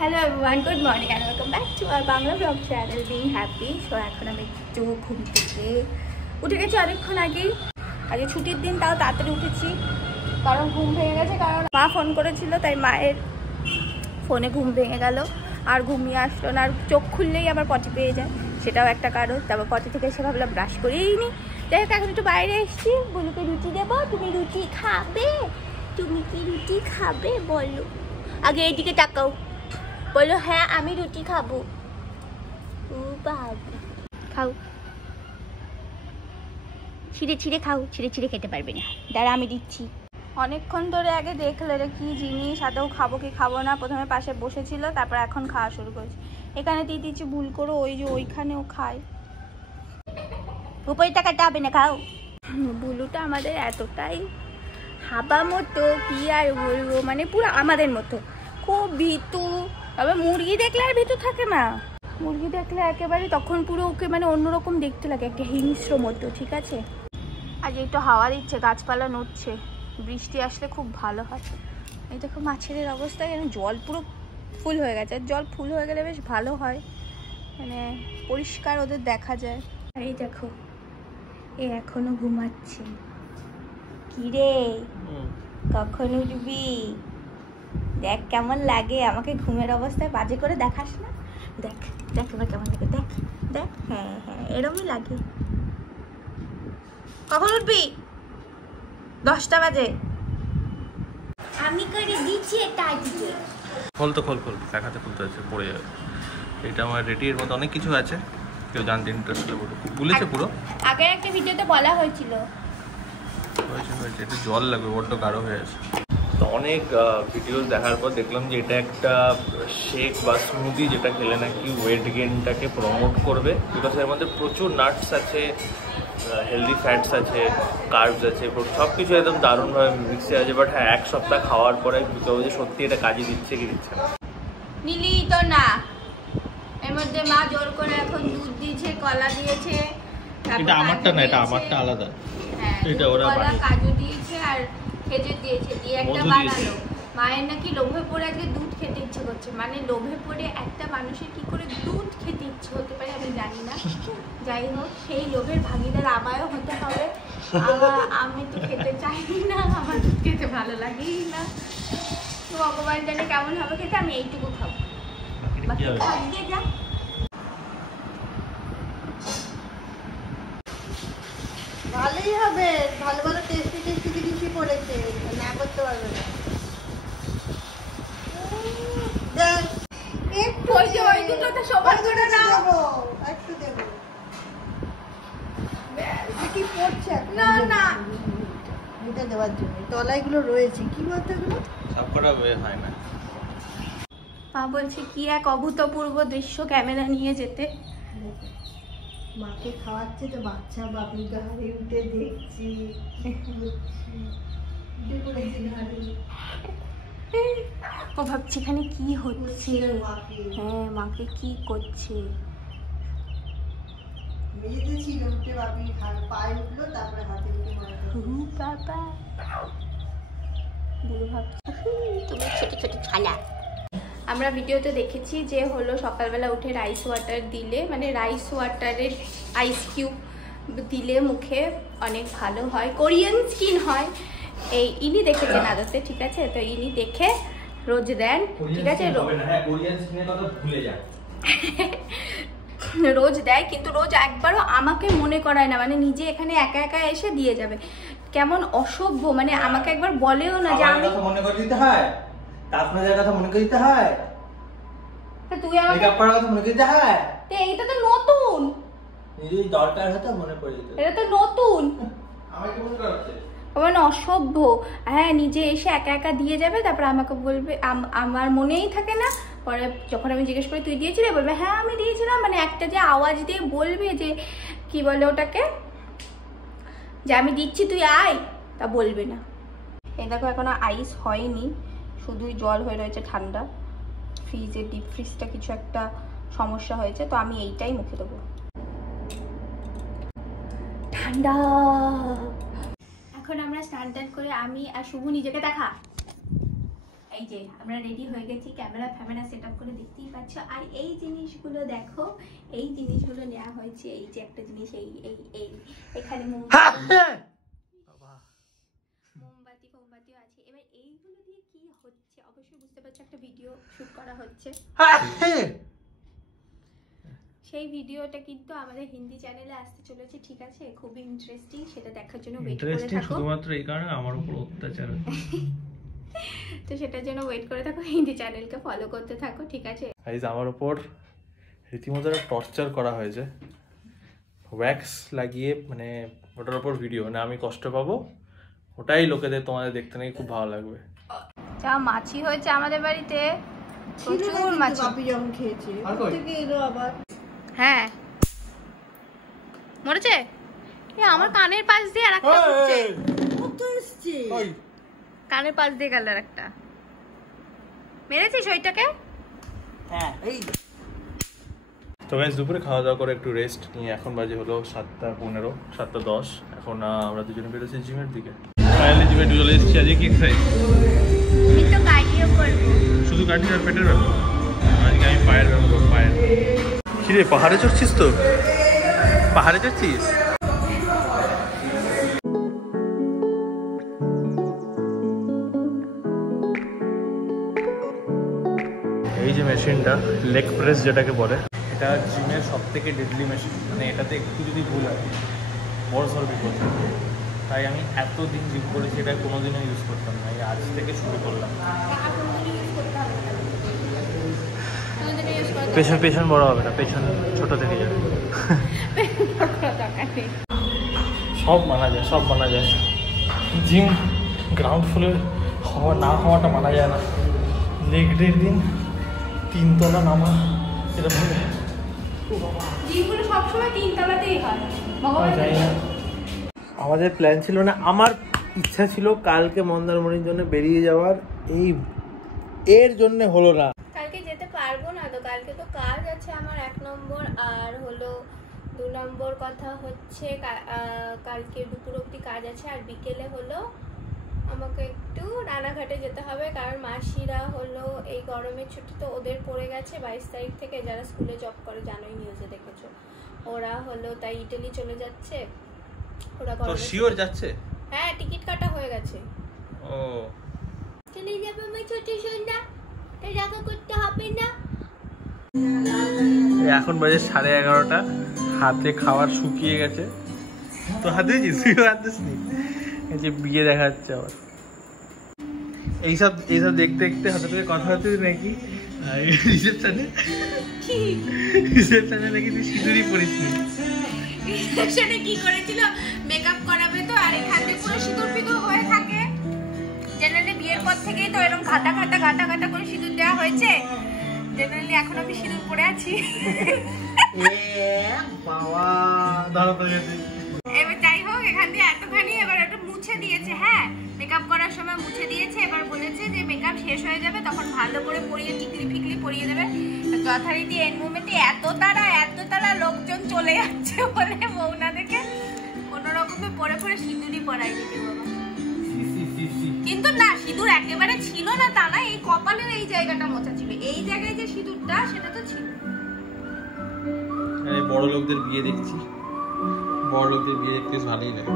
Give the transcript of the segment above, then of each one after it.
Hello everyone, good morning and welcome back to our Bangla blog channel being happy. So এখন আমি একটু ঘুম থেকে উঠে গেছি অনেকক্ষণ আগেই। আজকে ছুটির দিন, তাও তাড়াতাড়ি উঠেছি কারণ ঘুম ভেঙে গেছে। কারণ মা ফোন করেছিল, তাই মায়ের ফোনে ঘুম ভেঙে গেল আর ঘুমিয়ে আসলো না। আর চোখ খুললেই আবার পটি পেয়ে যায়, সেটাও একটা কারণ। তারপর পটি থেকে এসে ভাবলাম ব্রাশ করেই নি। যাই হোক, এখন একটু বাইরে এসেছি। বুলুকে রুটি দেবো। তুমি রুটি খাবে? তুমি কি রুটি খাবে বলো? আগে এইদিকে তাকাও, বলো হ্যাঁ আমি রুটি খাবো। ও বাবা, খাও, ছিঁড়ে ছিঁড়ে খাও। ছিঁড়ে ছিঁড়ে খেতে পারবে না, দাঁড়া আমি দিচ্ছি। অনেকক্ষণ ধরে আগে দেখলে রে কি জিনিস, আদৌ খাবো কি খাবো না। প্রথমে পাশে বসেছিল, তারপর এখন খাওয়া শুরু করেছে। এখানে দিয়ে দিচ্ছি ভুল করে, ওই যে ওইখানেও খায়। উপরে টাকাটা হবে না, খাও। বুলুটা আমাদের এতটাই হাবা মতো, কি আর বলবো, মানে পুরো আমাদের মতো, খুব ভীতু। তবে মুরগি দেখলে আর ভীতু থাকে না। মুরগি দেখলে একেবারে তখন পুরো ওকে মানে অন্যরকম দেখতে লাগে, একটা হিংস্র মতো। ঠিক আছে, আজ একটু হাওয়া দিচ্ছে, গাছপালা নড়ছে, বৃষ্টি আসলে খুব ভালো হয়। এই দেখো মাছের অবস্থা, যেন জল পুরো ফুল হয়ে গেছে। আর জল ফুল হয়ে গেলে বেশ ভালো হয়, মানে পরিষ্কার ওদের দেখা যায়। আর এই দেখো, এ এখনো ঘুমাচ্ছে। কিরে, কখন উঠবি? দেখ কেমন লাগে আমাকে ঘুমের অবস্থায় বাজে করে দেখাস না। দেখ দেখ এবার কেমন লাগে, দেখ দেখ। হ্যাঁ হ্যাঁ, এরমই লাগে। কখন উঠবি? 10টা বাজে। আমি করে দিচ্ছি এটা আজকে। খোল তো খোল, দেখাতে খুলতে আছে, পড়ে যাবে। এটা আমার রেডির মতো অনেক কিছু আছে, কেউ জানতে ইন্টারেস্ট বলেছে পুরো। আগের একটা ভিডিওতে বলা হয়েছিল। হয়েছে একটু জল লাগবে, বড্ড গাঢ় হয়ে আছে। তো অনেক ভিডিওস দেখার পর দেখলাম যে এটা একটা শেক বা স্মুদি, যেটা খেলে নাকি ওয়েট গেইনটাকে প্রমোট করবে। বিকজ এর মধ্যে প্রচুর নাটস আছে, হেলদি ফ্যাটস আছে, কার্বস আছে, সব কিছু একদম দারুণভাবে মিক্সে আছে। বাট হ্যাঁ, এক সপ্তাহ খাওয়ার পরে বুঝতে হবে যে সত্যি এটা কাজে দিচ্ছে কি দিচ্ছে না। নিলি তো না, এর মধ্যে মা জোর করে এখন দুধ দিয়েছে, কলা দিয়েছে। এটা আমারটা না, এটা আমারটা আলাদা। হ্যাঁ, এটা ওরা কাজু দিয়েছে আর খেজুর দিয়েছে, দিয়ে একটা বানালো। মায়ের নাকি লোভে পড়ে আজকে দুধ খেতে ইচ্ছে করছে। মানে লোভে পড়ে একটা মানুষের কি করে দুধ খেতে ইচ্ছে হতে পারে আমি জানি না। যাই হোক, সেই লোভের ভাগিদার আমায়ও হতে হবে। আমি তো খেতে চাই না, আমার দুধ খেতে ভালো লাগেই না। তো ভগবান জানে কেমন হবে খেতে, আমি এইটুকু খাবো। বাকি খাইয়ে যা। ভালোই হবে, ভালো ভালো টেস্টি টেস্টি জিনিসই পড়েছে, না করতে পারবে না। ওই দুটো তো সবার করে নাও। একটু দেবো। কি পড়ছে না না, এটা দেওয়ার জন্য তলাইগুলো রয়েছে, কি বলতে এগুলো সবকটা হয় না। মা বলছে কি এক অভূতপূর্ব দৃশ্য ক্যামেরা নিয়ে যেতে। মাকে খাওয়াচ্ছে তো বাচ্চা বাবু গাড়ি উঠে দেখছি। ও ভাবছি এখানে কি হচ্ছে। হ্যাঁ, মাকে কি করছে। মেয়েদের উঠে বাপি পায়ে উঠলো, তারপরে হাতে উঠে বাবা তুমি ছোট ছোট ছালা। আমরা ভিডিওতে দেখেছি যে হলো সকালবেলা উঠে রাইস ওয়াটার দিলে, মানে রাইস ওয়াটারের আইস কিউব দিলে মুখে অনেক ভালো হয়, কোরিয়ান স্কিন হয়। এই ইনি দেখেছেন আদতে, ঠিক আছে? তো ইনি দেখে রোজ দেন, ঠিক আছে? রোজ দেয়, কিন্তু রোজ একবারও আমাকে মনে করায় না, মানে নিজে এখানে একা একা এসে দিয়ে যাবে। কেমন অসভ্য, মানে আমাকে একবার বলেও না যে আমি মনে করে দিতে হয়, তাসমাজের কথা মনে করে দিতে হয়, তুই আমাকে মেকআপ করার কথা মনে করে দিতে হয়। এইটা তো নতুন, নিজেই দরকার হতো মনে করে দিতে। এটা তো নতুন। আমার কি মনে করাচ্ছে? মানে অসভ্য। হ্যাঁ, নিজে এসে একা একা দিয়ে যাবে, তারপর আমাকে বলবে আমার মনেই থাকে না। পরে যখন আমি জিজ্ঞেস করি তুই দিয়েছিলি, বলবে হ্যাঁ আমি দিয়েছিলাম। মানে একটা যে আওয়াজ দিয়ে বলবে যে কি বলে ওটাকে, যে আমি দিচ্ছি তুই আয়, তা বলবে না। এই দেখো এখনো আইস হয়নি, শুধুই জল হয়ে রয়েছে ঠান্ডা। ফ্রিজে ডিপ ফ্রিজটা কিছু একটা সমস্যা হয়েছে, তো আমি এইটাই মুখে দেবো। ঠান্ডা। এখন আমরা স্নান টান করে আমি আর শুভ নিজেকে দেখা এই যে আমরা রেডি হয়ে গেছি, ক্যামেরা সেট আপ করে দেখতেই পাচ্ছ। আর এই জিনিসগুলো দেখো, এই জিনিসগুলো নেওয়া হয়েছে। এই যে একটা জিনিস, এই এই এই এখানে মোমবাতিও আছে। এবার এইগুলো দিয়ে কি হচ্ছে অবশ্যই বুঝতে পারছো, একটা ভিডিও শুট করা হচ্ছে। সেই ভিডিওটা কিন্তু আমাদের হিন্দি চ্যানেলে আসতে চলেছে, ঠিক আছে? খুবই ইন্টারেস্টিং, সেটা দেখার জন্য ওয়েট করে থাকো। শুধুমাত্র এই কারণে আমার উপর অত্যাচার তো সেটার জন্য ওয়েট করে থাকো, হিন্দি চ্যানেলকে ফলো করতে থাকো, ঠিক আছে? গাইস আমার উপর রীতিমতো টর্চার করা হয়েছে, ওয়্যাক্স লাগিয়ে, মানে ওটার উপর ভিডিও, না আমি কষ্ট পাবো, ওটাই লোকেদের তোমাদের দেখতে নাকি খুব ভালো লাগবে। যা মাছি হয়েছে আমাদের বাড়িতে, প্রচুর মাছি। বাপি যখন খেয়েছে থেকে এলো আবার। হ্যাঁ মরেছে। এ আমার কানের পাশ দিয়ে আরেকটা উঠছে, কত এসছে কানের পাশ দিয়ে গেল আরেকটা। মেরেছিস ওইটাকে? হ্যাঁ এই তো গাইস দুপুরে খাওয়া দাওয়া করে একটু রেস্ট নিয়ে এখন বাজে হলো 7:15, 7:10। এখন আমরা দুজনে বেরোচ্ছি জিমের দিকে। ফাইনালি জিমে চলে এসেছি। আজকে কি এক্সারসাইজ? আমি তো কার্ডিও করব। শুধু কার্ডিও আর পেটের ব্যায়াম? আজকে আমি পায়ের ব্যায়াম করবো। পায়ের কি রে, পাহাড়ে চড়ছিস? তো পাহাড়ে চড়ছিস? এই যে মেশিনটা, লেগ প্রেস যেটাকে বলে, এটা জিমের সব থেকে ডেডলি মেশিন। মানে এটাতে একটু যদি ভুল হয় বড় সড় বিপদ থাকে। তাই আমি এতদিন জিম করেছি, এটা কোনোদিনও ইউজ করতাম না, এই আজ থেকে শুরু করলাম। পেছন বড় হবে না, পেছন ছোট থেকে যাবে। সব মানা যায়, জিম গ্রাউন্ড ফ্লোর হওয়াটা মানা যায় না। লেগ ডের দিন 3 তলা নামা, এটা ভাবে জিমগুলো সবসময় 3 তলাতেই হয়। জানি না, আমাদের প্ল্যান ছিল না, আমার ইচ্ছা ছিল কালকে মন্দারমণির জন্য বেরিয়ে যাওয়ার, এর জন্য হলো না। কালকে যেতে পারবো না তো, কালকে তো কাজ আছে আমার 1 নম্বর, আর হলো 2 নম্বর কথা হচ্ছে কালকে দুপুর অবধি কাজ আছে। আর বিকেলে হলো আমাকে একটু রানাঘাটে যেতে হবে, কারণ মাসিরা হলো এই গরমের ছুটি তো ওদের পড়ে গেছে 22 তারিখ থেকে, যারা স্কুলে জব করে জানোই, নিউজে দেখেছো। ওরা হলো তাই ইটালি চলে যাচ্ছে। ওরা তো শিওর যাচ্ছে? হ্যাঁ টিকিট কাটা হয়ে গেছে। ও চলে যাবে আমার ছোট সোনা, তাই রাগা করতে হবে না। এখন বাজে 11:30, হাতে খাবার শুকিয়ে গেছে। তো হাতে দিয়েছিস? হাত দিসনি? এই যে বিয়ে দেখা যাচ্ছে আবার। এইসব দেখতে দেখতে হাতে থেকে কথা হচ্ছে নাকি রিসেপশনে নাকি তুই সিঁদুরই পরিসনি। রিসেপশনে কি করেছিল, মেকআপ করাবে তো, আর এখানে পুরো সিঁদুর ফিদুর হয়ে থাকে। জেনারেলি বিয়ের পর থেকেই তো এরকম ঘাটা করে সিঁদুর দেওয়া হয়েছে। জেনারেলি এখন আমি সিঁদুর পরে আছি। এবার যাই হোক, এখান দিয়ে এতখানি এবার একটু মুছে দিয়েছে। হ্যাঁ মেকআপ করার সময় মুছে দিয়েছে, এবার বলেছে যে মেকআপ শেষ হয়ে যাবে তখন ভালো করে পরিয়ে টিকলি ফিকলি পরিয়ে দেবে। যথারীতি এন্ড মোমেন্টে এত তারা লোকজন চলে যাচ্ছে বলে বউনা দেখে কোনোরকমে পরে সিঁদুরই পরাই দিতে বাবা। কিন্তু না, সিঁদুর একেবারে ছিল না তা না, এই কপালের এই জায়গাটা মোছা ছিল, এই জায়গায় যে সিঁদুরটা সেটা তো ছিল। বড় লোকদের বিয়ে দেখছি, বড় লোকদের বিয়ে দেখতে ভালোই লাগে।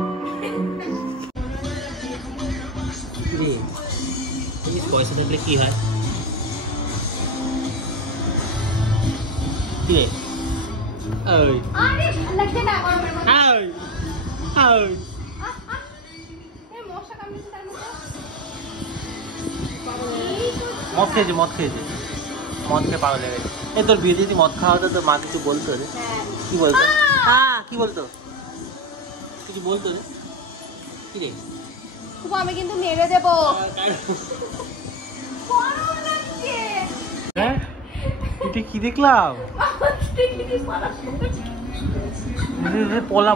পয়সা থাকলে কি হয়? কি রে? ওই আরে ভালো লাগছে না গরমের মধ্যে। ওই এই মশা কামড়েছে তার মধ্যে। মদ খেয়েছে মদ খেয়ে পাগল হয়ে গেছে। এই তোর বিয়ে যদি মদ খাওয়া হতো তোর মা কিছু বলতো রে? কি বলতো? কি বলতো? কিছু বলতো রে? কি রে? খুব আমি কিন্তু মেরে দেবো। গরম লাগছে। হ্যাঁ এটা কি দেখলাম?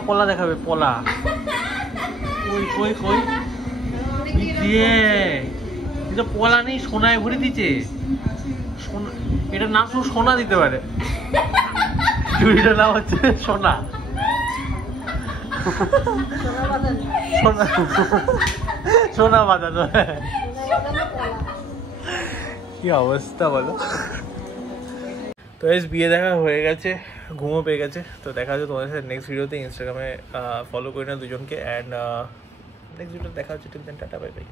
পলা দেখাবে, পলা। কই দিয়ে এটা পলা নেই, সোনায় ভরে দিচ্ছে। এটার নাম শুধু সোনা দিতে পারে, চুড়িটার নাম হচ্ছে সোনা। সোনা বাঁধানো। কি অবস্থা বলো। তো এস বিয়ে দেখা হয়ে গেছে, ঘুমও পেয়ে গেছে। তো দেখা হচ্ছে তোমাদের সাথে নেক্সট ভিডিওতে। ইনস্টাগ্রামে ফলো করি না দুজনকে, অ্যান্ড নেক্সট ভিডিও দেখা হচ্ছে। Till then tata, bye by.